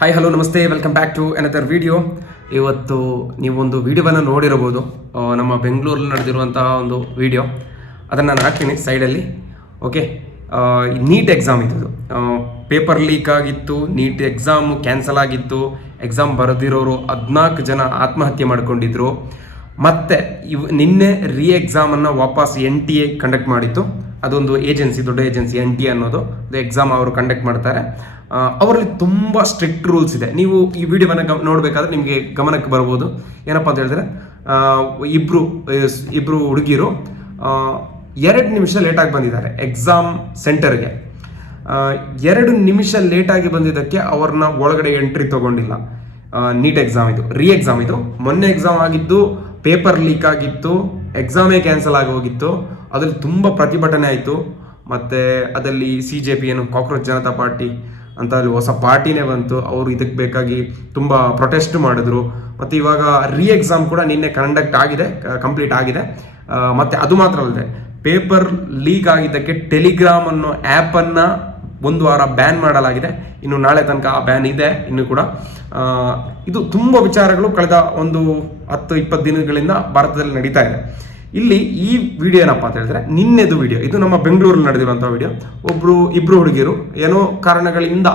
Hi hello ನಮಸ್ತೆ, welcome back to another video. ಇವತ್ತು ನೀವೊಂದು ವಿಡಿಯೋವನ್ನು ನೋಡಿರಬಹುದು, ನಮ್ಮ ಬೆಂಗಳೂರಲ್ಲಿ ನಡೆದಿರುವಂತಹ ಒಂದು ವಿಡಿಯೋ. ಅದನ್ನು ನಾನು ಹಾಕ್ತೀನಿ ಸೈಡಲ್ಲಿ. ಓಕೆ, ನೀಟ್ ಎಕ್ಸಾಮ್ ಇದ್ದು ಪೇಪರ್ ಲೀಕ್ ಆಗಿತ್ತು, ನೀಟ್ ಎಕ್ಸಾಮ್ ಕ್ಯಾನ್ಸಲ್ ಆಗಿತ್ತು. ಎಕ್ಸಾಮ್ ಬರೆದಿರೋರು 14 ಜನ ಆತ್ಮಹತ್ಯೆ ಮಾಡ್ಕೊಂಡಿದ್ರು. ಮತ್ತು ನಿನ್ನೆ ಎಕ್ಸಾಮನ್ನು ವಾಪಸ್ NTA ಕಂಡಕ್ಟ್ ಮಾಡಿತ್ತು. ಅದೊಂದು ಏಜೆನ್ಸಿ, ದೊಡ್ಡ ಏಜೆನ್ಸಿ NTA ಅನ್ನೋದು. ಅದು ಎಕ್ಸಾಮ್ ಅವರು ಕಂಡಕ್ಟ್ ಮಾಡ್ತಾರೆ. ಅವರಲ್ಲಿ ತುಂಬ ಸ್ಟ್ರಿಕ್ಟ್ ರೂಲ್ಸ್ ಇದೆ. ನೀವು ಈ ವಿಡಿಯೋವನ್ನು ನೋಡಬೇಕಾದ್ರೆ ನಿಮಗೆ ಗಮನಕ್ಕೆ ಬರ್ಬೋದು. ಏನಪ್ಪ ಅಂತ ಹೇಳಿದ್ರೆ, ಇಬ್ಬರು ಹುಡುಗಿರು 2 ನಿಮಿಷ ಲೇಟಾಗಿ ಬಂದಿದ್ದಾರೆ ಎಕ್ಸಾಮ್ ಸೆಂಟರ್ಗೆ. 2 ನಿಮಿಷ ಲೇಟಾಗಿ ಬಂದಿದ್ದಕ್ಕೆ ಅವ್ರನ್ನ ಒಳಗಡೆ ಎಂಟ್ರಿ ತಗೊಂಡಿಲ್ಲ. ನೀಟ್ ಎಕ್ಸಾಮ್ ಇದು, ಎಕ್ಸಾಮ್ ಇದು. ಮೊನ್ನೆ ಎಕ್ಸಾಮ್ ಆಗಿದ್ದು ಪೇಪರ್ ಲೀಕ್ ಆಗಿತ್ತು, ಎಕ್ಸಾಮೇ ಕ್ಯಾನ್ಸಲ್ ಆಗಿ ಹೋಗಿತ್ತು. ಅದರಲ್ಲಿ ತುಂಬ ಪ್ರತಿಭಟನೆ ಆಯಿತು. ಮತ್ತು ಅದರಲ್ಲಿ CJP ಏನು ಕಾಕ್ರೋಚ್ ಜನತಾ ಪಾರ್ಟಿ ಅಂತ ಅಲ್ಲಿ ಹೊಸ ಪಾರ್ಟಿನೇ ಬಂತು. ಅವರು ಇದಕ್ಕೆ ಬೇಕಾಗಿ ತುಂಬ ಪ್ರೊಟೆಸ್ಟ್ ಮಾಡಿದ್ರು. ಮತ್ತು ಇವಾಗ ಎಕ್ಸಾಮ್ ಕೂಡ ನಿನ್ನೆ ಕಂಪ್ಲೀಟ್ ಆಗಿದೆ. ಮತ್ತು ಅದು ಮಾತ್ರ ಅಲ್ಲದೆ, ಪೇಪರ್ ಲೀಕ್ ಆಗಿದ್ದಕ್ಕೆ ಟೆಲಿಗ್ರಾಮ್ ಅನ್ನೋ ಆ್ಯಪನ್ನು 1 ವಾರ ಬ್ಯಾನ್ ಮಾಡಲಾಗಿದೆ. ಇನ್ನು ನಾಳೆ ತನಕ ಆ ಬ್ಯಾನ್ ಇದೆ ಇನ್ನೂ ಕೂಡ. ಇದು ತುಂಬ ವಿಚಾರಗಳು ಕಳೆದ ಒಂದು 10-20 ದಿನಗಳಿಂದ ಭಾರತದಲ್ಲಿ ನಡೀತಾ ಇದೆ. ಇಲ್ಲಿ ಈ ವಿಡಿಯೋ ಏನಪ್ಪ ಅಂತ ಹೇಳಿದ್ರೆ, ನಿನ್ನೆದು ವಿಡಿಯೋ. ಇದು ನಮ್ಮ ಬೆಂಗಳೂರಲ್ಲಿ ನಡೆದಿರುವಂಥ ವಿಡಿಯೋ. ಇಬ್ಬರು ಹುಡುಗಿರು ಏನೋ ಕಾರಣಗಳಿಂದ,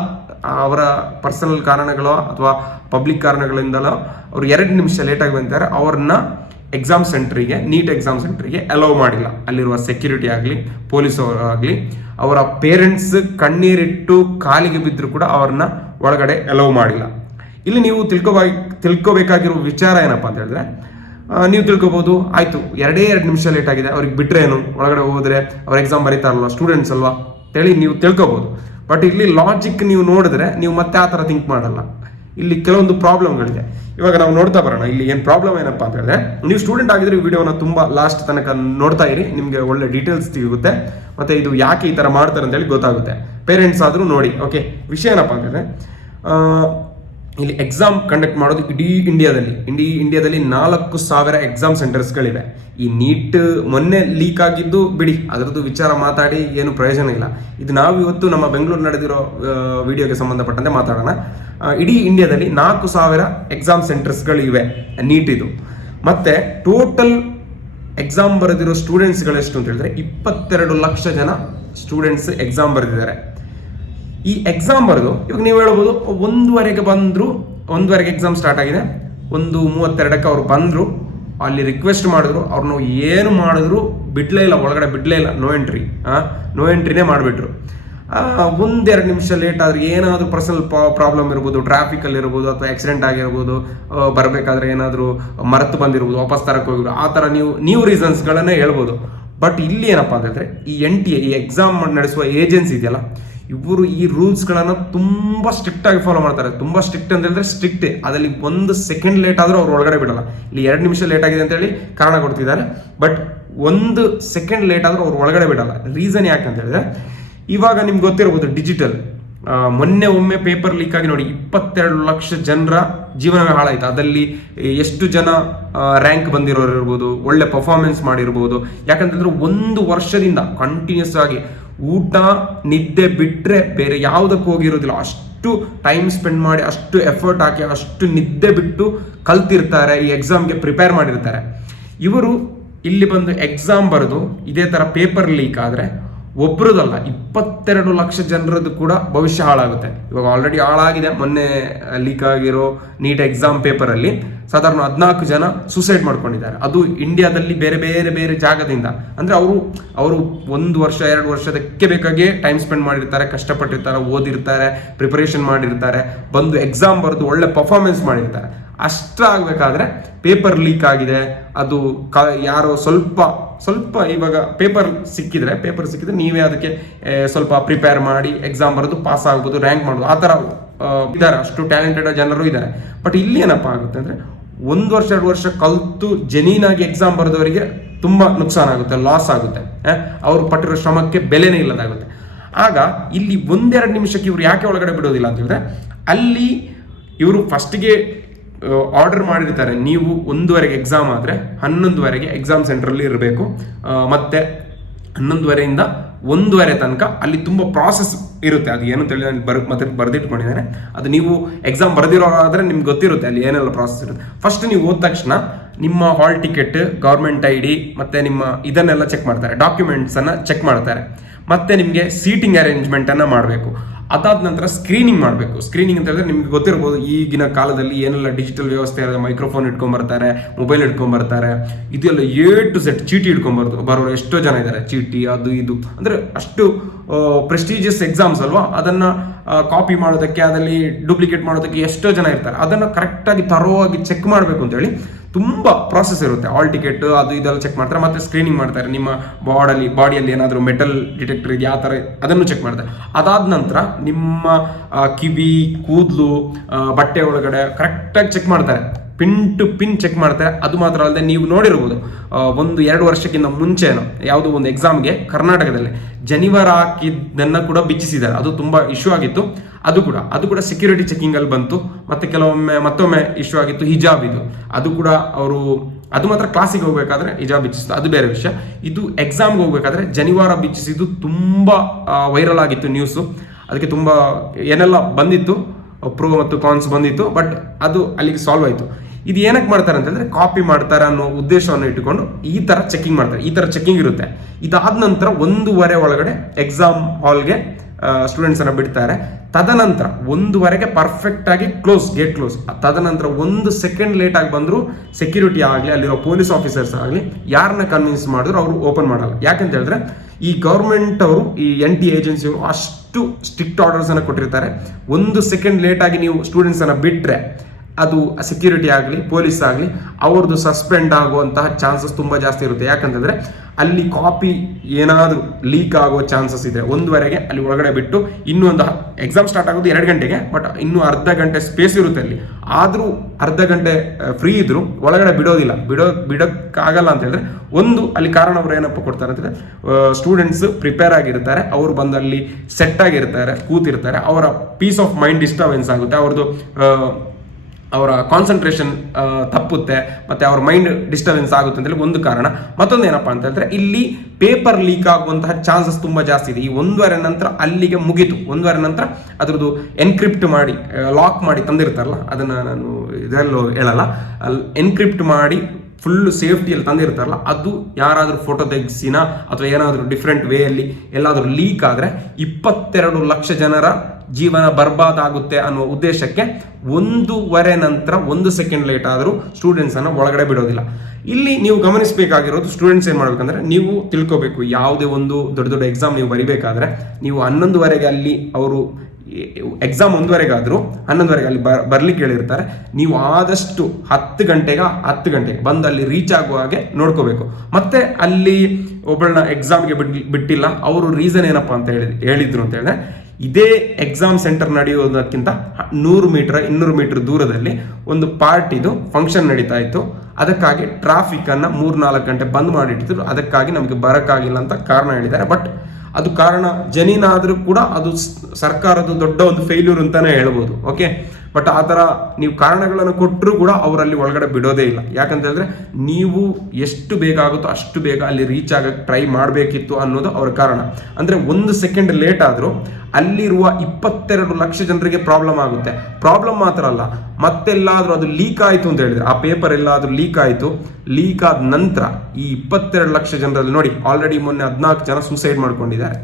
ಅವರ ಪರ್ಸನಲ್ ಕಾರಣಗಳೋ ಅಥವಾ ಪಬ್ಲಿಕ್ ಕಾರಣಗಳಿಂದಲೋ ಅವರು 2 ನಿಮಿಷ ಲೇಟಾಗಿ ಬಂದಿದ್ದಾರೆ. ಅವ್ರನ್ನ ಎಕ್ಸಾಮ್ ಸೆಂಟ್ರಿಗೆ, ನೀಟ್ ಎಕ್ಸಾಮ್ ಸೆಂಟ್ರಿಗೆ ಅಲೌ ಮಾಡಿಲ್ಲ. ಅಲ್ಲಿರುವ ಸೆಕ್ಯೂರಿಟಿ ಆಗಲಿ, ಪೊಲೀಸರು ಆಗಲಿ, ಅವರ ಪೇರೆಂಟ್ಸ್ ಕಣ್ಣೀರಿಟ್ಟು ಕಾಲಿಗೆ ಬಿದ್ದರೂ ಕೂಡ ಅವ್ರನ್ನ ಒಳಗಡೆ ಅಲೌ ಮಾಡಿಲ್ಲ. ಇಲ್ಲಿ ನೀವು ತಿಳ್ಕೋಬೇಕಾಗಿರೋ ವಿಚಾರ ಏನಪ್ಪ ಅಂತ ಹೇಳಿದ್ರೆ, ನೀವು ತಿಳ್ಕೊಬೋದು, ಆಯಿತು 2 ನಿಮಿಷ ಲೇಟ್ ಆಗಿದೆ, ಅವ್ರಿಗೆ ಬಿಟ್ಟರೆ ಏನು, ಒಳಗಡೆ ಹೋದರೆ ಅವ್ರ ಎಕ್ಸಾಮ್ ಬರೀತಾರಲ್ವ, ಸ್ಟೂಡೆಂಟ್ಸ್ ಅಲ್ವಾ ಅಂತೇಳಿ ನೀವು ತಿಳ್ಕೊಬೋದು. ಬಟ್ ಇಲ್ಲಿ ಲಾಜಿಕ್ ನೀವು ನೋಡಿದ್ರೆ ನೀವು ಮತ್ತೆ ಆ ಥರ ಥಿಂಕ್ ಮಾಡಲ್ಲ. ಇಲ್ಲಿ ಕೆಲವೊಂದು ಪ್ರಾಬ್ಲಮ್ಗಳಿದೆ. ಇವಾಗ ನಾವು ನೋಡ್ತಾ ಬರೋಣ. ಇಲ್ಲಿ ಏನು ಪ್ರಾಬ್ಲಮ್ ಏನಪ್ಪ ಅಂತ ಹೇಳಿದ್ರೆ, ನೀವು ಸ್ಟೂಡೆಂಟ್ ಆಗಿದ್ರೆ ಈ ವಿಡಿಯೋನ ತುಂಬ ಲಾಸ್ಟ್ ತನಕ ನೋಡ್ತಾ ಇರಿ, ನಿಮಗೆ ಒಳ್ಳೆ ಡೀಟೇಲ್ಸ್ ಸಿಗುತ್ತೆ. ಮತ್ತು ಇದು ಯಾಕೆ ಈ ಥರ ಮಾಡ್ತಾರೆ ಅಂತೇಳಿ ಗೊತ್ತಾಗುತ್ತೆ. ಪೇರೆಂಟ್ಸ್ ಆದರೂ ನೋಡಿ. ಓಕೆ, ವಿಷಯ ಏನಪ್ಪ ಅಂತಂದರೆ, ಇಲ್ಲಿ ಎಕ್ಸಾಮ್ ಕಂಡಕ್ಟ್ ಮಾಡೋದು ಇಡೀ ಇಂಡಿಯಾದಲ್ಲಿ 4,000 ಎಕ್ಸಾಮ್ ಸೆಂಟರ್ಸ್ಗಳಿವೆ. ಈ ನೀಟ್ ಮೊನ್ನೆ ಲೀಕ್ ಆಗಿದ್ದು ಬಿಡಿ, ಅದರದ್ದು ವಿಚಾರ ಮಾತಾಡಿ ಏನು ಪ್ರಯೋಜನ ಇಲ್ಲ. ಇದು ನಾವು ಇವತ್ತು ನಮ್ಮ ಬೆಂಗಳೂರು ನಡೆದಿರೋ ವಿಡಿಯೋಗೆ ಸಂಬಂಧಪಟ್ಟಂತೆ ಮಾತಾಡೋಣ. ಇಡೀ ಇಂಡಿಯಾದಲ್ಲಿ 4,000 ಎಕ್ಸಾಮ್ ಸೆಂಟರ್ಸ್ಗಳಿವೆ ನೀಟ್ ಇದು. ಮತ್ತು ಟೋಟಲ್ ಎಕ್ಸಾಮ್ ಬರೆದಿರೋ ಸ್ಟೂಡೆಂಟ್ಸ್ಗಳೆಷ್ಟು ಅಂತ ಹೇಳಿದ್ರೆ 22 ಲಕ್ಷ ಜನ ಸ್ಟೂಡೆಂಟ್ಸ್ ಎಕ್ಸಾಮ್ ಬರೆದಿದ್ದಾರೆ. ಈ ಎಕ್ಸಾಮ್ ಬರೆದು ಇವಾಗ ನೀವು ಹೇಳ್ಬೋದು 1:30ಗೆ ಬಂದರು, 1:30ಗೆ ಎಕ್ಸಾಮ್ ಸ್ಟಾರ್ಟ್ ಆಗಿದೆ, 1:32ಕ್ಕೆ ಅವ್ರು ಬಂದರು, ಅಲ್ಲಿ ರಿಕ್ವೆಸ್ಟ್ ಮಾಡಿದ್ರು, ಅವ್ರನ್ನ ಏನು ಮಾಡಿದ್ರು ಬಿಡಲೇ ಇಲ್ಲ, ಒಳಗಡೆ ಬಿಡಲೇ ಇಲ್ಲ, ನೋ ಎಂಟ್ರಿನೇ ಮಾಡಿಬಿಟ್ರು. 1-2 ನಿಮಿಷ ಲೇಟ್ ಆದರೆ ಏನಾದರೂ ಪರ್ಸನಲ್ ಪ್ರಾಬ್ಲಮ್ ಇರ್ಬೋದು, ಟ್ರಾಫಿಕಲ್ಲಿ ಇರ್ಬೋದು, ಅಥವಾ ಆಕ್ಸಿಡೆಂಟ್ ಆಗಿರ್ಬೋದು, ಬರಬೇಕಾದ್ರೆ ಏನಾದರೂ ಮರೆತು ಬಂದಿರ್ಬೋದು, ವಾಪಸ್ ತರಕ್ಕೆ ಹೋಗಿರೋ, ಆ ಥರ ನೀವು ರೀಸನ್ಸ್ಗಳನ್ನೇ ಹೇಳ್ಬೋದು. ಬಟ್ ಇಲ್ಲಿ ಏನಪ್ಪ ಅಂತಂದರೆ, ಈ NTA, ಈ ಎಕ್ಸಾಮ್ ನಡೆಸುವ ಏಜೆನ್ಸಿ ಇದೆಯಲ್ಲ, ಇವರು ಈ ರೂಲ್ಸ್ಗಳನ್ನು ತುಂಬ ಸ್ಟ್ರಿಕ್ಟಾಗಿ ಫಾಲೋ ಮಾಡ್ತಾರೆ. ತುಂಬ ಸ್ಟ್ರಿಕ್ಟ್ ಅಂತ ಹೇಳಿದ್ರೆ ಸ್ಟ್ರಿಕ್ಟೇ. ಅದರಲ್ಲಿ 1 ಸೆಕೆಂಡ್ ಲೇಟ್ ಆದರೂ ಅವ್ರು ಒಳಗಡೆ ಬಿಡಲ್ಲ. ಇಲ್ಲಿ 2 ನಿಮಿಷ ಲೇಟ್ ಆಗಿದೆ ಅಂತೇಳಿ ಕಾರಣ ಕೊಡ್ತಿದ್ದಾರೆ. ಬಟ್ 1 ಸೆಕೆಂಡ್ ಲೇಟ್ ಆದರೂ ಅವ್ರು ಒಳಗಡೆ ಬಿಡಲ್ಲ. ರೀಸನ್ ಯಾಕೆ ಅಂತ ಹೇಳಿದ್ರೆ, ಇವಾಗ ನಿಮ್ಗೆ ಗೊತ್ತಿರ್ಬೋದು, ಡಿಜಿಟಲ್ ಮೊನ್ನೆ ಒಮ್ಮೆ ಪೇಪರ್ ಲೀಕ್ ಆಗಿ ನೋಡಿ 22 ಲಕ್ಷ ಜನರ ಜೀವನವೇ ಹಾಳಾಯಿತು. ಅದರಲ್ಲಿ ಎಷ್ಟು ಜನ ರ್ಯಾಂಕ್ ಬಂದಿರೋರು ಇರ್ಬೋದು, ಒಳ್ಳೆ ಪರ್ಫಾರ್ಮೆನ್ಸ್ ಮಾಡಿರ್ಬೋದು. ಯಾಕಂತಂದ್ರೆ 1 ವರ್ಷದಿಂದ ಕಂಟಿನ್ಯೂಸ್ ಆಗಿ ಊಟ ನಿದ್ದೆ ಬಿಟ್ಟರೆ ಬೇರೆ ಯಾವುದಕ್ಕೂ ಹೋಗಿರೋದಿಲ್ಲ. ಅಷ್ಟು ಟೈಮ್ ಸ್ಪೆಂಡ್ ಮಾಡಿ, ಅಷ್ಟು ಎಫರ್ಟ್ ಹಾಕಿ, ಅಷ್ಟು ನಿದ್ದೆ ಬಿಟ್ಟು ಕಲ್ತಿರ್ತಾರೆ, ಈ ಎಕ್ಸಾಮ್ಗೆ ಪ್ರಿಪೇರ್ ಮಾಡಿರ್ತಾರೆ. ಇವರು ಇಲ್ಲಿ ಬಂದು ಎಕ್ಸಾಮ್ ಬರೆದು ಇದೇ ಥರ ಪೇಪರ್ ಲೀಕ್ ಆದರೆ ಒಬ್ರದಲ್ಲ 22 ಲಕ್ಷ ಜನರದ್ದು ಕೂಡ ಭವಿಷ್ಯ ಹಾಳಾಗುತ್ತೆ. ಇವಾಗ ಆಲ್ರೆಡಿ ಹಾಳಾಗಿದೆ. ಮೊನ್ನೆ ಲೀಕ್ ಆಗಿರೋ ನೀಟ್ ಎಕ್ಸಾಮ್ ಪೇಪರಲ್ಲಿ ಸಾಧಾರಣ 14 ಜನ ಸೂಸೈಡ್ ಮಾಡ್ಕೊಂಡಿದ್ದಾರೆ. ಅದು ಇಂಡಿಯಾದಲ್ಲಿ ಬೇರೆ ಜಾಗದಿಂದ. ಅಂದರೆ ಅವರು 1 ವರ್ಷ 2 ವರ್ಷದಕ್ಕೆ ಬೇಕಾಗಿ ಟೈಮ್ ಸ್ಪೆಂಡ್ ಮಾಡಿರ್ತಾರೆ, ಕಷ್ಟಪಟ್ಟಿರ್ತಾರೆ, ಓದಿರ್ತಾರೆ, ಪ್ರಿಪರೇಷನ್ ಮಾಡಿರ್ತಾರೆ, ಬಂದು ಎಕ್ಸಾಮ್ ಬರೆದು ಒಳ್ಳೆ ಪರ್ಫಾರ್ಮೆನ್ಸ್ ಮಾಡಿರ್ತಾರೆ. ಅಷ್ಟಾಗಬೇಕಾದ್ರೆ ಪೇಪರ್ ಲೀಕ್ ಆಗಿದೆ. ಅದು ಯಾರೋ ಸ್ವಲ್ಪ ಇವಾಗ ಪೇಪರ್ ಸಿಕ್ಕಿದ್ರೆ ನೀವೇ ಅದಕ್ಕೆ ಸ್ವಲ್ಪ ಪ್ರಿಪೇರ್ ಮಾಡಿ ಎಕ್ಸಾಮ್ ಬರೆದು ಪಾಸ್ ಆಗ್ಬೋದು, ರ್ಯಾಂಕ್ ಮಾಡ್ಬೋದು, ಆ ಥರ ಇದ್ದಾರೆ. ಅಷ್ಟು ಟ್ಯಾಲೆಂಟೆಡ್ ಜನರು ಇದ್ದಾರೆ. ಬಟ್ ಇಲ್ಲಿ ಏನಪ್ಪ ಆಗುತ್ತೆ ಅಂದರೆ, 1 ವರ್ಷ 2 ವರ್ಷ ಕಲಿತು ಜೆನ್ಯೂನಾಗಿ ಎಕ್ಸಾಮ್ ಬರೆದವರಿಗೆ ತುಂಬ ನುಕ್ಸಾನ ಆಗುತ್ತೆ, ಲಾಸ್ ಆಗುತ್ತೆ. ಅವರು ಪಟ್ಟಿರೋ ಶ್ರಮಕ್ಕೆ ಬೆಲೆನೇ ಇಲ್ಲದಾಗುತ್ತೆ. ಆಗ ಇಲ್ಲಿ 1-2 ನಿಮಿಷಕ್ಕೆ ಇವರು ಯಾಕೆ ಒಳಗಡೆ ಬಿಡೋದಿಲ್ಲ ಅಂತ ಹೇಳಿದ್ರೆ, ಅಲ್ಲಿ ಇವರು ಫಸ್ಟಿಗೆ ಆರ್ಡರ್ ಮಾಡಿರ್ತಾರೆ, ನೀವು 1:30ಗೆ ಎಕ್ಸಾಮ್ ಆದರೆ 11:30ಗೆ ಎಕ್ಸಾಮ್ ಸೆಂಟ್ರಲ್ಲಿ ಇರಬೇಕು, ಮತ್ತು 11:30ಯಿಂದ 1:30 ತನಕ ಅಲ್ಲಿ ತುಂಬ ಪ್ರಾಸೆಸ್ ಇರುತ್ತೆ. ಅದು ಏನು ತಿಳಿ ನಾನು ಮತ್ತೆ ಬರೆದಿಟ್ಕೊಂಡಿದ್ದೇನೆ. ಅದು ನೀವು ಎಕ್ಸಾಮ್ ಬರೆದಿರೋ ಆದರೆ ನಿಮ್ಗೆ ಗೊತ್ತಿರುತ್ತೆ ಅಲ್ಲಿ ಏನೆಲ್ಲ ಪ್ರಾಸೆಸ್ ಇರುತ್ತೆ. ಫಸ್ಟ್ ನೀವು ಹೋದ ತಕ್ಷಣ ನಿಮ್ಮ ಹಾಲ್ ಟಿಕೆಟ್, ಗೌರ್ಮೆಂಟ್ ID ಮತ್ತು ನಿಮ್ಮ ಇದನ್ನೆಲ್ಲ ಚೆಕ್ ಮಾಡ್ತಾರೆ, ಡಾಕ್ಯುಮೆಂಟ್ಸನ್ನು ಚೆಕ್ ಮಾಡ್ತಾರೆ. ಮತ್ತು ನಿಮಗೆ ಸೀಟಿಂಗ್ ಅರೇಂಜ್ಮೆಂಟನ್ನು ಮಾಡಬೇಕು. ಅದಾದ ನಂತರ ಸ್ಕ್ರೀನಿಂಗ್ ಮಾಡಬೇಕು. ಸ್ಕ್ರೀನಿಂಗ್ ಅಂತ ಹೇಳಿದ್ರೆ ನಿಮ್ಗೆ ಗೊತ್ತಿರ್ಬೋದು, ಈಗಿನ ಕಾಲದಲ್ಲಿ ಏನೆಲ್ಲ ಡಿಜಿಟಲ್ ವ್ಯವಸ್ಥೆ ಇರೋದು, ಮೈಕ್ರೋಫೋನ್ ಇಟ್ಕೊಂಡ್ಬರ್ತಾರೆ, ಮೊಬೈಲ್ ಇಟ್ಕೊಂಡ್ಬರ್ತಾರೆ, ಇದೆಲ್ಲ A to Z ಚೀಟಿ ಬರೋರು ಎಷ್ಟೋ ಜನ ಇದ್ದಾರೆ. ಚೀಟಿ ಅದು ಇದು ಅಂದರೆ ಅಷ್ಟು ಪ್ರೆಸ್ಟೀಜಿಯಸ್ ಎಕ್ಸಾಮ್ಸ್ ಅಲ್ವಾ, ಅದನ್ನು ಕಾಪಿ ಮಾಡೋದಕ್ಕೆ, ಅದರಲ್ಲಿ ಡೂಪ್ಲಿಕೇಟ್ ಮಾಡೋದಕ್ಕೆ ಎಷ್ಟೋ ಜನ ಇರ್ತಾರೆ. ಅದನ್ನು ಕರೆಕ್ಟಾಗಿ ತರೋವಾಗಿ ಚೆಕ್ ಮಾಡಬೇಕು ಅಂತೇಳಿ ತುಂಬ ಪ್ರಾಸೆಸ್ ಇರುತ್ತೆ. ಹಾಲ್ ಟಿಕೆಟ್ ಅದು ಇದೆಲ್ಲ ಚೆಕ್ ಮಾಡ್ತಾರೆ, ಮತ್ತು ಸ್ಕ್ರೀನಿಂಗ್ ಮಾಡ್ತಾರೆ. ನಿಮ್ಮ ಬಾಡಿಯಲ್ಲಿ ಏನಾದರೂ ಮೆಟಲ್ ಡಿಟೆಕ್ಟರ್ ಇದೆಯಾ ಆ ಥರ ಅದನ್ನು ಚೆಕ್ ಮಾಡ್ತಾರೆ. ಅದಾದ ನಂತರ ನಿಮ್ಮ ಕಿವಿ, ಕೂದಲು, ಬಟ್ಟೆ ಒಳಗಡೆ ಕರೆಕ್ಟಾಗಿ ಚೆಕ್ ಮಾಡ್ತಾರೆ, ಪಿನ್ ಟು ಪಿನ್ ಚೆಕ್ ಮಾಡ್ತಾರೆ. ಅದು ಮಾತ್ರ ಅಲ್ಲದೆ ನೀವು ನೋಡಿರ್ಬೋದು 1-2 ವರ್ಷಕ್ಕಿಂತ ಮುಂಚೆನೋ ಯಾವುದೋ ಒಂದು ಎಕ್ಸಾಮ್ಗೆ ಕರ್ನಾಟಕದಲ್ಲಿ ಜನಿವಾರ ಹಾಕಿದ್ದನ್ನು ಕೂಡ ಬಿಚ್ಚಿಸಿದ್ದಾರೆ. ಅದು ತುಂಬ ಇಶ್ಯೂ ಆಗಿತ್ತು. ಅದು ಕೂಡ ಸೆಕ್ಯೂರಿಟಿ ಚೆಕಿಂಗ್ ಅಲ್ಲಿ ಬಂತು. ಮತ್ತೆ ಮತ್ತೊಮ್ಮೆ ಇಶ್ಯೂ ಆಗಿತ್ತು ಹಿಜಾಬ್. ಅದು ಕೂಡ ಅವರು ಅದು ಮಾತ್ರ ಕ್ಲಾಸಿಗೆ ಹೋಗ್ಬೇಕಾದ್ರೆ ಹಿಜಾಬ್ ಬಿಚ್ಚಿಸಿದ್ದು, ಅದು ಬೇರೆ ವಿಷಯ. ಇದು ಎಕ್ಸಾಮ್ಗೆ ಹೋಗ್ಬೇಕಾದ್ರೆ ಜನಿವಾರ ಬಿಚ್ಚಿಸಿದ್ದು ತುಂಬ ವೈರಲ್ ಆಗಿತ್ತು ನ್ಯೂಸು. ಅದಕ್ಕೆ ತುಂಬ ಏನೆಲ್ಲ ಬಂದಿತ್ತು, ಪ್ರೋ ಮತ್ತು ಕಾನ್ಸ್ ಬಂದಿತ್ತು. ಬಟ್ ಅದು ಅಲ್ಲಿಗೆ ಸಾಲ್ವ್ ಆಯಿತು. ಇದು ಏನಕ್ಕೆ ಮಾಡ್ತಾರೆ ಅಂತ ಹೇಳಿದ್ರೆ ಕಾಪಿ ಮಾಡ್ತಾರೆ ಅನ್ನೋ ಉದ್ದೇಶವನ್ನು ಇಟ್ಟುಕೊಂಡು ಈ ಥರ ಚೆಕಿಂಗ್ ಮಾಡ್ತಾರೆ. ಈ ಥರ ಚೆಕಿಂಗ್ ಇರುತ್ತೆ. ಇದಾದ ನಂತರ 1:30 ಒಳಗಡೆ ಎಕ್ಸಾಮ್ ಹಾಲ್ಗೆ ಸ್ಟೂಡೆಂಟ್ಸನ್ನು ಬಿಡ್ತಾರೆ. ತದನಂತರ 1:30ಗೆ ಪರ್ಫೆಕ್ಟ್ ಆಗಿ ಗೇಟ್ ಕ್ಲೋಸ್. ತದನಂತರ 1 ಸೆಕೆಂಡ್ ಲೇಟ್ ಆಗಿ ಬಂದರೂ ಸೆಕ್ಯೂರಿಟಿ ಆಗಲಿ, ಅಲ್ಲಿರೋ ಪೊಲೀಸ್ ಆಫೀಸರ್ಸ್ ಆಗಲಿ ಯಾರನ್ನ ಕನ್ವಿನ್ಸ್ ಮಾಡಿದ್ರು ಅವರು ಓಪನ್ ಮಾಡಲ್ಲ. ಯಾಕಂತ ಹೇಳಿದ್ರೆ ಈ ಗೌರ್ಮೆಂಟ್ ಅವರು, ಈ NT ಏಜೆನ್ಸಿಯವರು ಅಷ್ಟು ಸ್ಟ್ರಿಕ್ಟ್ ಆರ್ಡರ್ಸ್ ಅನ್ನು ಕೊಟ್ಟಿರ್ತಾರೆ. 1 ಸೆಕೆಂಡ್ ಲೇಟ್ ಆಗಿ ನೀವು ಸ್ಟೂಡೆಂಟ್ಸ್ ಅನ್ನ ಬಿಟ್ರೆ ಅದು ಸೆಕ್ಯೂರಿಟಿ ಆಗಲಿ, ಪೊಲೀಸ್ ಆಗಲಿ, ಅವ್ರದ್ದು ಸಸ್ಪೆಂಡ್ ಆಗುವಂತಹ ಚಾನ್ಸಸ್ ತುಂಬ ಜಾಸ್ತಿ ಇರುತ್ತೆ. ಯಾಕಂತಂದ್ರೆ ಅಲ್ಲಿ ಕಾಪಿ ಏನಾದರೂ ಲೀಕ್ ಆಗೋ ಚಾನ್ಸಸ್ ಇದೆ. 1:30ಗೆ ಅಲ್ಲಿ ಒಳಗಡೆ ಬಿಟ್ಟು ಇನ್ನೊಂದು ಎಕ್ಸಾಮ್ ಸ್ಟಾರ್ಟ್ ಆಗೋದು 2 ಗಂಟೆಗೆ, ಬಟ್ ಇನ್ನೂ ಅರ್ಧ ಗಂಟೆ ಸ್ಪೇಸ್ ಇರುತ್ತೆ ಅಲ್ಲಿ. ಆದರೂ ಅರ್ಧ ಗಂಟೆ ಫ್ರೀ ಇದ್ರು ಒಳಗಡೆ ಬಿಡೋಕ್ಕಾಗಲ್ಲ ಅಂತ ಹೇಳಿದ್ರೆ ಅಲ್ಲಿ ಕಾರಣ ಅವರು ಏನಪ್ಪ ಕೊಡ್ತಾರೆ ಅಂತಂದ್ರೆ, ಸ್ಟೂಡೆಂಟ್ಸ್ ಪ್ರಿಪೇರ್ ಆಗಿರ್ತಾರೆ, ಅವರು ಬಂದಲ್ಲಿ ಸೆಟ್ ಆಗಿರ್ತಾರೆ, ಕೂತಿರ್ತಾರೆ, ಅವರ ಪೀಸ್ ಆಫ್ ಮೈಂಡ್ ಡಿಸ್ಟರ್ಬೆನ್ಸ್ ಆಗುತ್ತೆ, ಅವರ ಕಾನ್ಸಂಟ್ರೇಷನ್ ತಪ್ಪುತ್ತೆ, ಮತ್ತೆ ಅವ್ರ ಮೈಂಡ್ ಡಿಸ್ಟರ್ಬೆನ್ಸ್ ಆಗುತ್ತೆ ಅಂತೇಳಿ ಒಂದು ಕಾರಣ. ಮತ್ತೊಂದು ಏನಪ್ಪಾ ಅಂತ ಹೇಳಿದ್ರೆ ಇಲ್ಲಿ ಪೇಪರ್ ಲೀಕ್ ಆಗುವಂತಹ ಚಾನ್ಸಸ್ ತುಂಬಾ ಜಾಸ್ತಿ ಇದೆ. ಈ 1:30 ನಂತರ ಅಲ್ಲಿಗೆ ಮುಗೀತು. 1:30 ನಂತರ ಅದ್ರದ್ದು ಎನ್ಕ್ರಿಪ್ಟ್ ಮಾಡಿ, ಲಾಕ್ ಮಾಡಿ ತಂದಿರ್ತಾರಲ್ಲ, ಅದನ್ನ ನಾನು ಇದರಲ್ಲೂ ಹೇಳಲ್ಲ, ಎನ್ಕ್ರಿಪ್ಟ್ ಮಾಡಿ ಫುಲ್ ಸೇಫ್ಟಿಯಲ್ಲಿ ತಂದಿರ್ತಾರಲ್ಲ, ಅದು ಯಾರಾದರೂ ಫೋಟೋ ತೆಗೆಸಿನ ಅಥವಾ ಏನಾದರೂ ಡಿಫ್ರೆಂಟ್ ವೇಯಲ್ಲಿ ಎಲ್ಲಾದರೂ ಲೀಕ್ ಆದರೆ 22 ಲಕ್ಷ ಜನರ ಜೀವನ ಬರ್ಬಾದ್ ಆಗುತ್ತೆ ಅನ್ನೋ ಉದ್ದೇಶಕ್ಕೆ 1:30 ನಂತರ 1 ಸೆಕೆಂಡ್ ಲೇಟ್ ಆದರೂ ಸ್ಟೂಡೆಂಟ್ಸ್ ಅನ್ನು ಒಳಗಡೆ ಬಿಡೋದಿಲ್ಲ. ಇಲ್ಲಿ ನೀವು ಗಮನಿಸಬೇಕಾಗಿರೋದು, ಸ್ಟೂಡೆಂಟ್ಸ್ ಏನು ಮಾಡ್ಬೇಕಂದ್ರೆ, ನೀವು ತಿಳ್ಕೋಬೇಕು, ಯಾವುದೇ ಒಂದು ದೊಡ್ಡ ಎಕ್ಸಾಮ್ ನೀವು ಬರಿಬೇಕಾದ್ರೆ ನೀವು 11:30ಗೆ ಅಲ್ಲಿ ಅವರು ಎಕ್ಸಾಮ್ 1:30ಗಾದರೂ 11:30ಗೆ ಅಲ್ಲಿ ಬರ್ಲಿಕ್ಕೆ ಹೇಳಿರ್ತಾರೆ. ನೀವು ಆದಷ್ಟು 10 ಗಂಟೆಗೆ ಬಂದು ಅಲ್ಲಿ ರೀಚ್ ಆಗುವ ಹಾಗೆ ನೋಡ್ಕೋಬೇಕು. ಮತ್ತೆ ಅಲ್ಲಿ ಒಬ್ಬಳನ್ನ ಎಕ್ಸಾಮ್ಗೆ ಬಿಟ್ಟಿಲ್ಲ, ಅವರು ರೀಸನ್ ಏನಪ್ಪಾ ಅಂತ ಹೇಳಿದ್ರು ಅಂತ ಹೇಳಿದ್ರೆ, ಇದೇ ಎಕ್ಸಾಮ್ ಸೆಂಟರ್ ನಡೆಯೋದಕ್ಕಿಂತ 100 ಮೀಟರ್ 200 ಮೀಟರ್ ದೂರದಲ್ಲಿ ಒಂದು ಪಾರ್ಟಿದು ಫಂಕ್ಷನ್ ನಡೀತಾ ಇತ್ತು. ಅದಕ್ಕಾಗಿ ಟ್ರಾಫಿಕ್ ಅನ್ನ 3-4 ಗಂಟೆ ಬಂದ್ ಮಾಡಿಟ್ಟಿದ್ರು. ಅದಕ್ಕಾಗಿ ನಮಗೆ ಬರಕ್ಕಾಗಿಲ್ಲ ಅಂತ ಕಾರಣ ಹೇಳಿದ್ದಾರೆ. ಬಟ್ ಅದು ಕಾರಣ ಜೆನ್ಯೂನ್ ಕೂಡ ಅದು ಸರ್ಕಾರದ ದೊಡ್ಡ ಒಂದು ಫೇಲ್ಯೂರ್ ಅಂತಾನೆ ಹೇಳ್ಬೋದು. ಓಕೆ, ಬಟ್ ಆ ಥರ ನೀವು ಕಾರಣಗಳನ್ನು ಕೊಟ್ಟರು ಕೂಡ ಅವರಲ್ಲಿ ಒಳಗಡೆ ಬಿಡೋದೇ ಇಲ್ಲ. ಯಾಕಂತ ಹೇಳಿದ್ರೆ ನೀವು ಎಷ್ಟು ಬೇಗ ಆಗುತ್ತೋ ಅಷ್ಟು ಬೇಗ ಅಲ್ಲಿ ರೀಚ್ ಆಗಕ್ಕೆ ಟ್ರೈ ಮಾಡಬೇಕಿತ್ತು ಅನ್ನೋದು ಅವ್ರ ಕಾರಣ. ಅಂದರೆ 1 ಸೆಕೆಂಡ್ ಲೇಟ್ ಆದರೂ ಅಲ್ಲಿರುವ 22 ಲಕ್ಷ ಜನರಿಗೆ ಪ್ರಾಬ್ಲಮ್ ಆಗುತ್ತೆ. ಪ್ರಾಬ್ಲಮ್ ಮಾತ್ರ ಅಲ್ಲ, ಮತ್ತೆಲ್ಲಾದರೂ ಅದು ಲೀಕ್ ಆಯಿತು ಅಂತ ಹೇಳಿದ್ರೆ, ಆ ಪೇಪರ್ ಎಲ್ಲಾದರೂ ಲೀಕ್ ಆಯಿತು, ಲೀಕ್ ಆದ ನಂತರ ಈ 22 ಲಕ್ಷ ಜನರಲ್ಲಿ ನೋಡಿ, ಆಲ್ರೆಡಿ ಮೊನ್ನೆ 14 ಜನ ಸೂಸೈಡ್ ಮಾಡ್ಕೊಂಡಿದ್ದಾರೆ.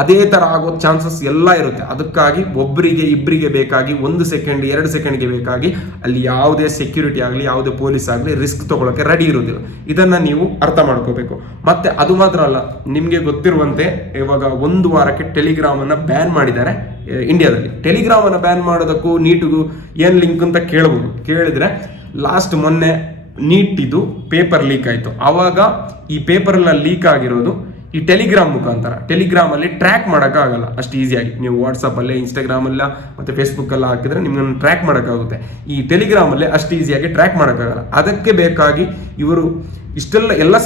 ಅದೇ ಥರ ಆಗೋ ಚಾನ್ಸಸ್ ಎಲ್ಲ ಇರುತ್ತೆ. ಅದಕ್ಕಾಗಿ ಒಬ್ಬರಿಗೆ ಇಬ್ಬರಿಗೆ ಬೇಕಾಗಿ 1 ಸೆಕೆಂಡ್ 2 ಸೆಕೆಂಡ್ಗೆ ಬೇಕಾಗಿ ಅಲ್ಲಿ ಯಾವುದೇ ಸೆಕ್ಯೂರಿಟಿ ಆಗಲಿ, ಯಾವುದೇ ಪೊಲೀಸ್ ಆಗಲಿ ರಿಸ್ಕ್ ತಗೊಳ್ಳೋಕೆ ರೆಡಿ ಇರೋದಿಲ್ಲ. ಇದನ್ನು ನೀವು ಅರ್ಥ ಮಾಡ್ಕೋಬೇಕು. ಮತ್ತೆ ಅದು ಮಾತ್ರ ಅಲ್ಲ, ನಿಮಗೆ ಗೊತ್ತಿರುವಂತೆ ಇವಾಗ 1 ವಾರಕ್ಕೆ ಟೆಲಿಗ್ರಾಮನ್ನು ಬ್ಯಾನ್ ಮಾಡಿದ್ದಾರೆ ಇಂಡಿಯಾದಲ್ಲಿ. ಟೆಲಿಗ್ರಾಮನ್ನು ಬ್ಯಾನ್ ಮಾಡೋದಕ್ಕೂ ನೀಟಿಗೂ ಏನು ಲಿಂಕ್ ಅಂತ ಕೇಳಿದ್ರೆ, ಲಾಸ್ಟ್ ಮೊನ್ನೆ ನೀಟಿದು ಪೇಪರ್ ಲೀಕ್ ಆಯಿತು. ಆವಾಗ ಈ ಪೇಪರೆಲ್ಲ ಲೀಕ್ ಆಗಿರೋದು ಈ ಟೆಲಿಗ್ರಾಮ್ ಮುಖಾಂತರ. ಟೆಲಿಗ್ರಾಮಲ್ಲಿ ಟ್ರ್ಯಾಕ್ ಮಾಡೋಕ್ಕಾಗಲ್ಲ ಅಷ್ಟು ಈಸಿಯಾಗಿ. ನೀವು ವಾಟ್ಸಪ್ಪಲ್ಲೇ, ಇನ್ಸ್ಟಾಗ್ರಾಮಲ್ಲ ಮತ್ತು ಫೇಸ್ಬುಕ್ಕಲ್ಲ ಹಾಕಿದ್ರೆ ನಿಮ್ಮನ್ನು ಟ್ರ್ಯಾಕ್ ಮಾಡೋಕ್ಕಾಗುತ್ತೆ. ಈ ಟೆಲಿಗ್ರಾಮಲ್ಲೇ ಅಷ್ಟು ಈಸಿಯಾಗಿ ಟ್ರ್ಯಾಕ್ ಮಾಡೋಕ್ಕಾಗಲ್ಲ. ಅದಕ್ಕೆ ಬೇಕಾಗಿ ಇವರು ಇಷ್ಟೆಲ್ಲ ಎಲ್ಲ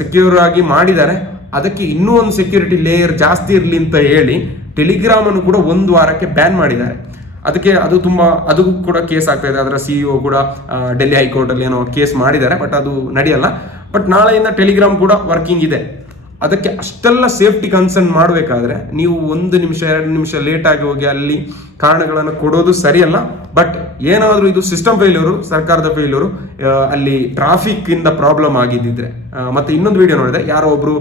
ಸೆಕ್ಯೂರ್ ಆಗಿ ಮಾಡಿದ್ದಾರೆ. ಅದಕ್ಕೆ ಇನ್ನೂ ಒಂದು ಸೆಕ್ಯೂರಿಟಿ ಲೇಯರ್ ಜಾಸ್ತಿ ಇರಲಿ ಅಂತ ಹೇಳಿ ಟೆಲಿಗ್ರಾಮನ್ನು ಕೂಡ 1 ವಾರಕ್ಕೆ ಬ್ಯಾನ್ ಮಾಡಿದ್ದಾರೆ. ಅದಕ್ಕೆ ಅದು ಕೂಡ ಕೇಸ್ ಆಗ್ತಾ ಇದೆ. ಅದರ CEO ಕೂಡ ಡೆಲ್ಲಿ ಹೈಕೋರ್ಟಲ್ಲಿ ಏನೋ ಕೇಸ್ ಮಾಡಿದ್ದಾರೆ, ಬಟ್ ಅದು ನಡೆಯಲ್ಲ. ಬಟ್ ನಾಳೆಯಿಂದ ಟೆಲಿಗ್ರಾಮ್ ಕೂಡ ವರ್ಕಿಂಗ್ ಇದೆ. ಅದಕ್ಕೆ ಅಷ್ಟೆಲ್ಲ ಸೇಫ್ಟಿ ಕನ್ಸರ್ನ್ ಮಾಡಬೇಕಾದ್ರೆ ನೀವು 1 ನಿಮಿಷ 2 ನಿಮಿಷ ಲೇಟಾಗಿ ಹೋಗಿ ಅಲ್ಲಿ ಕಾರಣಗಳನ್ನು ಕೊಡೋದು ಸರಿಯಲ್ಲ. ಬಟ್ ಏನಾದರೂ ಇದು ಸಿಸ್ಟಮ್ ಫೇಲ್ಯೂರು, ಸರ್ಕಾರದ ಫೇಲ್ಯೂರು, ಅಲ್ಲಿ ಟ್ರಾಫಿಕ್ ಇಂದ ಪ್ರಾಬ್ಲಮ್ ಆಗಿದ್ದಿದ್ರೆ. ಮತ್ತೆ ಇನ್ನೊಂದು ವಿಡಿಯೋ ನೋಡಿದೆ, ಯಾರೋ ಒಬ್ರು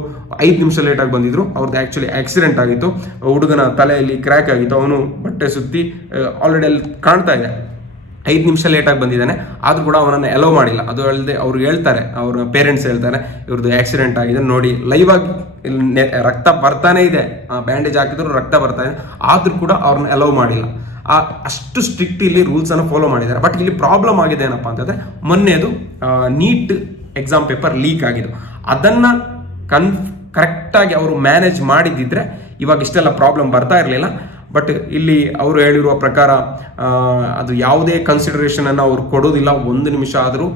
5 ನಿಮಿಷ ಲೇಟಾಗಿ ಬಂದಿದ್ರು, ಅವ್ರದ್ದು ಆಕ್ಚುಲಿ ಆಕ್ಸಿಡೆಂಟ್ ಆಗಿತ್ತು, ಹುಡುಗನ ತಲೆಯಲ್ಲಿ ಕ್ರ್ಯಾಕ್ ಆಗಿತ್ತು, ಅವನು ಬಟ್ಟೆ ಸುತ್ತಿ ಆಲ್ರೆಡಿ ಅಲ್ಲಿ ಕಾಣ್ತಾ ಇದೆ 5 ನಿಮಿಷ ಲೇಟಾಗಿ ಬಂದಿದ್ದಾನೆ, ಆದ್ರೂ ಕೂಡ ಅವನನ್ನು ಅಲೋ ಮಾಡಿಲ್ಲ. ಅದು ಅಲ್ಲದೆ ಅವ್ರು ಹೇಳ್ತಾರೆ, ಅವ್ರ ಪೇರೆಂಟ್ಸ್ ಹೇಳ್ತಾರೆ ಇವ್ರದ್ದು ಆಕ್ಸಿಡೆಂಟ್ ಆಗಿದೆ ನೋಡಿ, ಲೈವ್ ಆಗಿ ರಕ್ತ ಬರ್ತಾನೆ ಇದೆ, ಬ್ಯಾಂಡೇಜ್ ಹಾಕಿದ್ರು ರಕ್ತ ಬರ್ತಾ ಇದೆ, ಆದ್ರೂ ಕೂಡ ಅವ್ರನ್ನ ಅಲೋ ಮಾಡಿಲ್ಲ. ಅಷ್ಟು ಸ್ಟ್ರಿಕ್ಟ್ ಇಲ್ಲಿ ರೂಲ್ಸ್ ಅನ್ನು ಫಾಲೋ ಮಾಡಿದ್ದಾರೆ. ಬಟ್ ಇಲ್ಲಿ ಪ್ರಾಬ್ಲಮ್ ಆಗಿದೆ ಏನಪ್ಪಾ ಅಂತಂದ್ರೆ, ಮೊನ್ನೆದು ನೀಟ್ ಎಕ್ಸಾಮ್ ಪೇಪರ್ ಲೀಕ್ ಆಗಿದ್ದು, ಅದನ್ನ ಕರೆಕ್ಟಾಗಿ ಅವರು ಮ್ಯಾನೇಜ್ ಮಾಡಿದ್ದಿದ್ರೆ ಇವಾಗ ಇಷ್ಟೆಲ್ಲ ಪ್ರಾಬ್ಲಮ್ ಬರ್ತಾ ಇರಲಿಲ್ಲ. ಬಟ್ ಇಲ್ಲಿ ಅವರು ಹೇಳಿರುವ ಪ್ರಕಾರ ಅದು ಯಾವುದೇ ಕನ್ಸಿಡರೇಷನ್ ಅನ್ನು ಅವ್ರು ಕೊಡೋದಿಲ್ಲ. 1 ನಿಮಿಷ ಆದರೂ,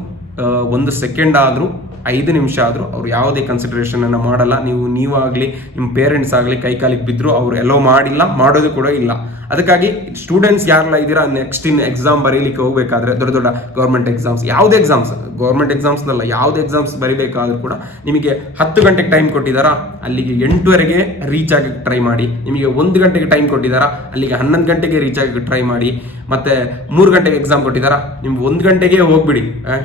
1 ಸೆಕೆಂಡ್ ಆದರೂ, 5 ನಿಮಿಷ ಆದರೂ ಅವ್ರು ಯಾವುದೇ ಕನ್ಸಿಡರೇಷನ್ ಅನ್ನು ಮಾಡಲ್ಲ. ನೀವಾಗಲಿ ನಿಮ್ಮ ಪೇರೆಂಟ್ಸ್ ಆಗಲಿ ಕೈಕಾಲಿಗೆ ಬಿದ್ದರೂ ಅವರು ಎಲ್ಲೋ ಮಾಡಿಲ್ಲ, ಮಾಡೋದು ಕೂಡ ಇಲ್ಲ. ಅದಕ್ಕಾಗಿ ಸ್ಟೂಡೆಂಟ್ಸ್ ಯಾರೆಲ್ಲ ಇದ್ದೀರಾ, ನೆಕ್ಸ್ಟ್ ಇನ್ ಎಕ್ಸಾಮ್ ಬರೀಲಿಕ್ಕೆ ಹೋಗ್ಬೇಕಾದ್ರೆ, ದೊಡ್ಡ ಗೌರ್ಮೆಂಟ್ ಎಕ್ಸಾಮ್ಸ್, ಯಾವುದೇ ಎಕ್ಸಾಮ್ಸ್, ಗೌರ್ಮೆಂಟ್ ಎಕ್ಸಾಮ್ಸ್ನಲ್ಲ ಯಾವುದೇ ಎಕ್ಸಾಮ್ಸ್ ಬರೀಬೇಕಾದ್ರೂ ಕೂಡ ನಿಮಗೆ 10 ಗಂಟೆಗೆ ಟೈಮ್ ಕೊಟ್ಟಿದ್ದಾರಾ, ಅಲ್ಲಿಗೆ 8:30ಗೆ ರೀಚ್ ಆಗಿ ಟ್ರೈ ಮಾಡಿ. ನಿಮಗೆ 1 ಗಂಟೆಗೆ ಟೈಮ್ ಕೊಟ್ಟಿದ್ದಾರಾ, ಅಲ್ಲಿಗೆ 11 ಗಂಟೆಗೆ ರೀಚ್ ಆಗಿ ಟ್ರೈ ಮಾಡಿ. ಮತ್ತೆ 3 ಗಂಟೆಗೆ ಎಕ್ಸಾಮ್ ಕೊಟ್ಟಿದ್ದಾರಾ, ನಿಮ್ಗೆ 1 ಗಂಟೆಗೆ ಹೋಗ್ಬಿಡಿ,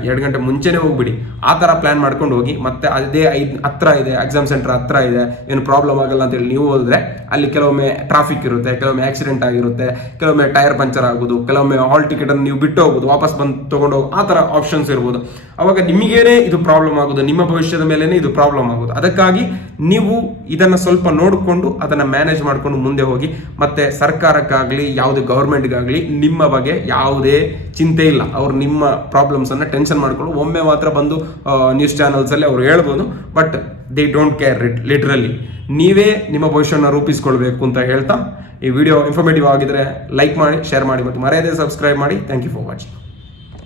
2 ಗಂಟೆ ಮುಂಚೆನೇ ಹೋಗ್ಬಿಡಿ. ಆ ಥರ ಪ್ಲಾನ್ ಮಾಡ್ಕೊಂಡು ಹೋಗಿ. ಮತ್ತೆ ಅದೇ ಹತ್ರ ಇದೆ, ಎಕ್ಸಾಮ್ ಸೆಂಟರ್ ಹತ್ರ ಇದೆ, ಏನು ಪ್ರಾಬ್ಲಮ್ ಆಗಲ್ಲ ಅಂತೇಳಿ ನೀವು ಹೋದ್ರೆ ಅಲ್ಲಿ ಕೆಲವೊಮ್ಮೆ ಟ್ರಾಫಿಕ್ ಇರುತ್ತೆ, ಕೆಲವೊಮ್ಮೆ ಆಕ್ಸಿಡೆಂಟ್ ಆಗಿರುತ್ತೆ, ಕೆಲವೊಮ್ಮೆ ಟೈರ್ ಪಂಚರ್ ಆಗೋದು, ಕೆಲವೊಮ್ಮೆ ಹಾಲ್ ಟಿಕೆಟ್ ಅನ್ನು ನೀವು ಬಿಟ್ಟು ಹೋಗೋದು, ವಾಪಸ್ ಬಂದು ತಗೊಂಡು ಹೋಗಿ, ಆ ಥರ ಆಪ್ಷನ್ಸ್ ಇರ್ಬೋದು. ಅವಾಗ ನಿಮಗೇನೆ ಇದು ಪ್ರಾಬ್ಲಮ್ ಆಗೋದು, ನಿಮ್ಮ ಭವಿಷ್ಯದ ಮೇಲೇನೆ ಇದು ಪ್ರಾಬ್ಲಮ್ ಆಗೋದು. ಅದಕ್ಕಾಗಿ ನೀವು ಇದನ್ನ ಸ್ವಲ್ಪ ನೋಡಿಕೊಂಡು ಅದನ್ನ ಮ್ಯಾನೇಜ್ ಮಾಡ್ಕೊಂಡು ಮುಂದೆ ಹೋಗಿ. ಮತ್ತೆ ಸರ್ಕಾರಕ್ಕಾಗಲಿ ಯಾವುದೇ ಗೌರ್ಮೆಂಟ್ಗಾಗಲಿ ನಿಮ್ಮ ಬಗ್ಗೆ ಯಾವುದೇ ಚಿಂತೆ ಇಲ್ಲ. ಅವ್ರು ನಿಮ್ಮ ಪ್ರಾಬ್ಲಮ್ಸ್ ಅನ್ನ ಟೆನ್ಷನ್ ಮಾಡ್ಕೊಂಡು ಒಮ್ಮೆ ಮಾತ್ರ ಬಂದು ನ್ಯೂಸ್ ಚಾನಲ್ಸ್ ಅಲ್ಲಿ ಅವ್ರು ಹೇಳ್ಬೋದು, but they don't care it. Literally ನೀವೇ ನಿಮ್ಮ ಭವಿಷ್ಯನ ರೂಪಿಸ್ಕೊಳ್ಬೇಕು ಅಂತ ಹೇಳ್ತಾ, ಈ ವಿಡಿಯೋ ಇನ್ಫಾರ್ಮೇಟಿವ್ ಆಗಿದ್ರೆ ಲೈಕ್ ಮಾಡಿ, ಶೇರ್ ಮಾಡಿ, ಮತ್ತು ಮರೆಯದೆ ಸಬ್ಸ್ಕ್ರೈಬ್ ಮಾಡಿ. Thank you for watching.